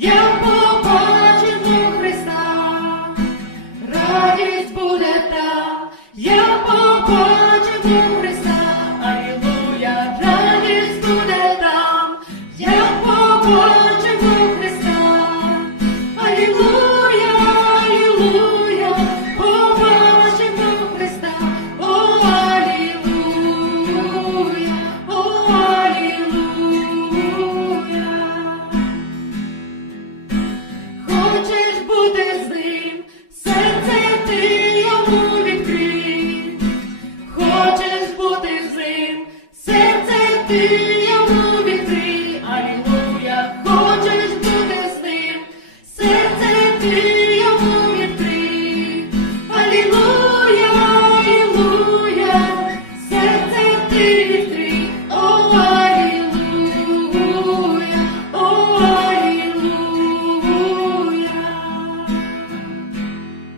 烟火 you.